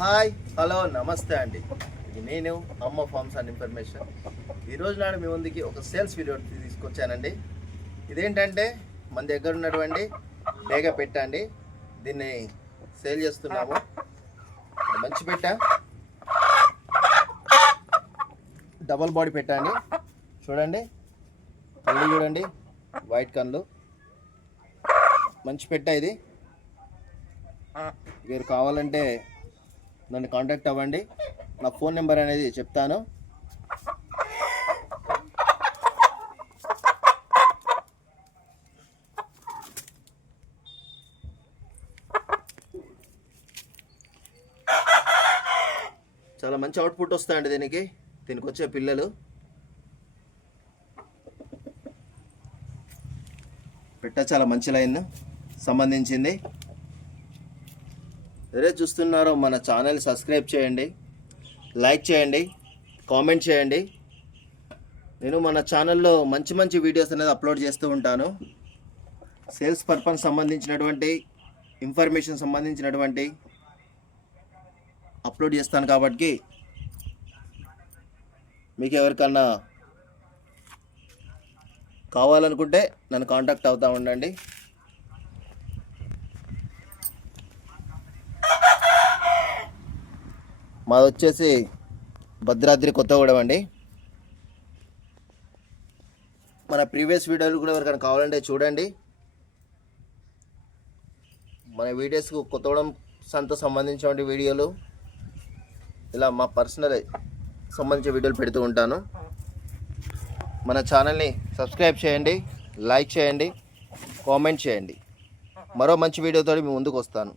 Hi hello నమస్తే అండి. ఇది నేను అమ్మ ఫార్మ్స్ అండ్ ఇన్ఫర్మేషన్. ఈరోజు నాడు మీ ముందుకి ఒక సేల్స్ వీడియో తీసుకొచ్చానండి. ఇదేంటంటే మన దగ్గర ఉన్నటువంటి డేగ పెట్టండి దీన్ని సేల్ చేస్తున్నాము. మంచి పెట్ట. డబల్ బాడీ పెట్టండి చూడండి. కళ్ళు చూడండి. వైట్ కళ్ళు మంచి పెట్ట ఇది. మీరు కావాలంటే నన్ను కాంటాక్ట్ అవ్వండి. నా ఫోన్ నెంబర్ అనేది చెప్తాను. చాలా మంచి అవుట్పుట్ వస్తాయండి దీనికి. దీనికి వచ్చే పిల్లలు. పెట్ట చాలా మంచి లైన్ సంబంధించింది. ఎవరే చూస్తున్నారో మన ఛానల్ సబ్స్క్రైబ్ చేయండి లైక్ చేయండి కామెంట్ చేయండి. నేను మన ఛానల్లో మంచి మంచి వీడియోస్ అనేది అప్లోడ్ చేస్తూ ఉంటాను. సేల్స్ పర్పస్ సంబంధించినటువంటి ఇన్ఫర్మేషన్ సంబంధించినటువంటి అప్లోడ్ చేస్తాను కాబట్టి మీకు ఎవరికన్నా కావాలనుకుంటే నన్ను కాంటాక్ట్ అవుతూ ఉండండి. మాది వచ్చేసి భద్రాద్రి కొత్తగూడెం అండి. మన ప్రీవియస్ వీడియోలు కూడా ఎవరికైనా కావాలంటే చూడండి. మన వీడియోస్కు కొత్తగూడెం సంతో సంబంధించిన వీడియోలు ఇలా మా పర్సనల్ సంబంధించిన వీడియోలు పెడుతూ ఉంటాను. మన ఛానల్ని సబ్స్క్రైబ్ చేయండి లైక్ చేయండి కామెంట్ చేయండి. మరో మంచి వీడియోతో మీ ముందుకు వస్తాను.